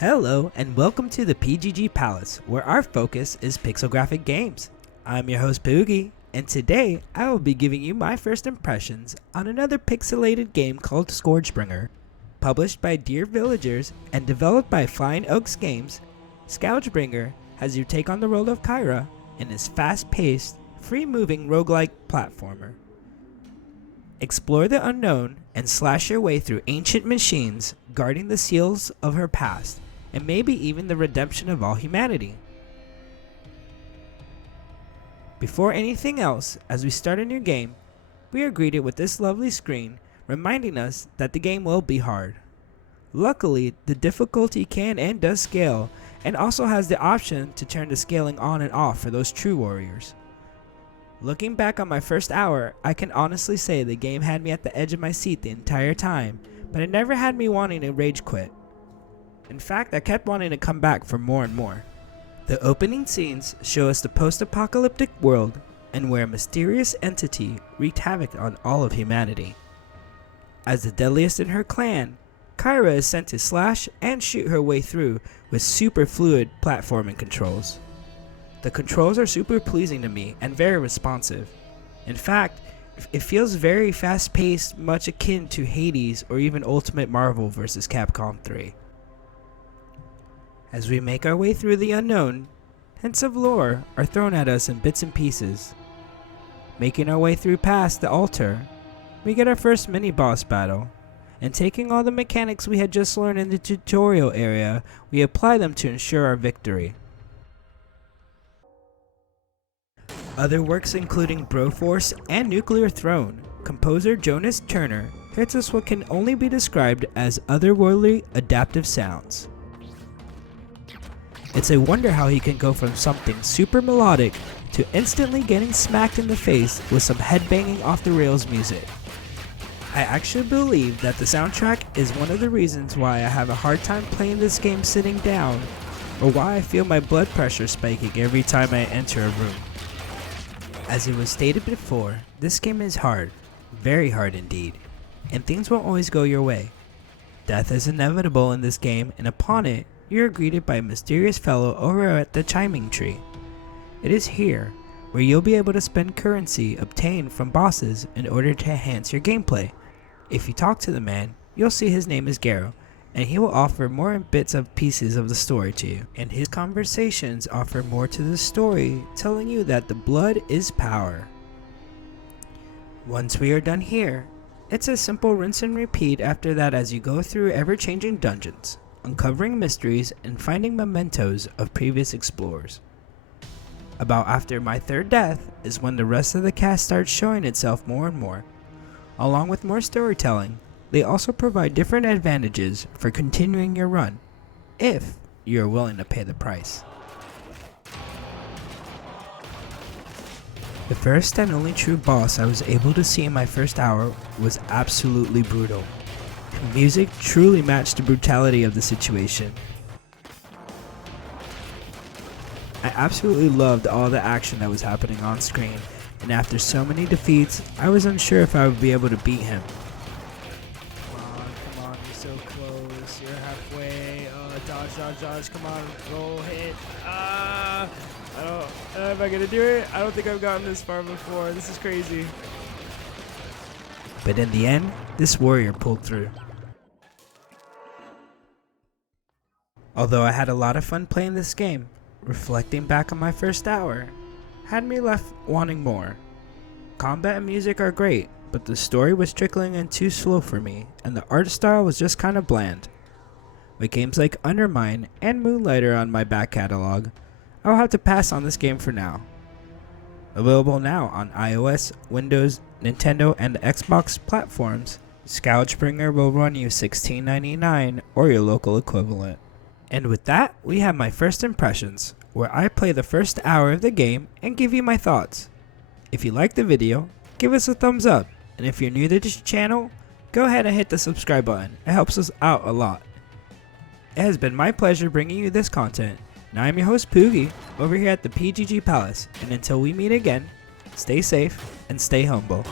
Hello and welcome to the PGG Palace, where our focus is pixel graphic games. I'm your host Poogie, and today I will be giving you my first impressions on another pixelated game called ScourgeBringer. Published by Dear Villagers and developed by Flying Oaks Games, ScourgeBringer has you take on the role of Kyra in this fast-paced, free-moving roguelike platformer. Explore the unknown and slash your way through ancient machines, guarding the seals of her past, and maybe even the redemption of all humanity. Before anything else, as we start a new game, we are greeted with this lovely screen reminding us that the game will be hard. Luckily, the difficulty can and does scale, and also has the option to turn the scaling on and off for those true warriors. Looking back on my first hour, I can honestly say the game had me at the edge of my seat the entire time, but it never had me wanting to rage quit. In fact, I kept wanting to come back for more and more. The opening scenes show us the post-apocalyptic world and where a mysterious entity wreaked havoc on all of humanity. As the deadliest in her clan, Kyra is sent to slash and shoot her way through with super fluid platforming controls. The controls are super pleasing to me and very responsive. In fact, it feels very fast-paced, much akin to Hades or even Ultimate Marvel vs. Capcom 3. As we make our way through the unknown, hints of lore are thrown at us in bits and pieces. Making our way through past the altar, we get our first mini-boss battle, and taking all the mechanics we had just learned in the tutorial area, we apply them to ensure our victory. Other works including Broforce and Nuclear Throne, composer Jonas Turner hits us what can only be described as otherworldly adaptive sounds. It's a wonder how he can go from something super melodic to instantly getting smacked in the face with some headbanging off the rails music. I actually believe that the soundtrack is one of the reasons why I have a hard time playing this game sitting down, or why I feel my blood pressure spiking every time I enter a room. As it was stated before, this game is hard, very hard indeed, and things won't always go your way. Death is inevitable in this game, and upon it, you are greeted by a mysterious fellow over at the chiming tree. It is here where you'll be able to spend currency obtained from bosses in order to enhance your gameplay. If you talk to the man, you'll see his name is Garrow, and he will offer more bits of pieces of the story to you, and his conversations offer more to the story, telling you that the blood is power. Once we are done here, it's a simple rinse and repeat after that as you go through ever-changing dungeons, uncovering mysteries and finding mementos of previous explorers. About after my third death is when the rest of the cast starts showing itself more and more. Along with more storytelling, they also provide different advantages for continuing your run, if you are willing to pay the price. The first and only true boss I was able to see in my first hour was absolutely brutal. The music truly matched the brutality of the situation. I absolutely loved all the action that was happening on screen, and after so many defeats, I was unsure if I would be able to beat him. Come on, you're so close, you're halfway, dodge, come on, roll, hit, I don't know if I'm gonna do it. I don't think I've gotten this far before, this is crazy. But in the end, this warrior pulled through. Although I had a lot of fun playing this game, reflecting back on my first hour had me left wanting more. Combat and music are great, but the story was trickling in too slow for me, and the art style was just kinda bland. With games like Undermine and Moonlighter on my back catalog, I'll have to pass on this game for now. Available now on iOS, Windows, Nintendo, and the Xbox platforms, ScourgeBringer will run you $16.99 or your local equivalent. And with that, we have my first impressions, where I play the first hour of the game and give you my thoughts. If you liked the video, give us a thumbs up, and if you're new to this channel, go ahead and hit the subscribe button, it helps us out a lot. It has been my pleasure bringing you this content, and I'm your host Poogie, over here at the PGG Palace, and until we meet again, stay safe and stay humble.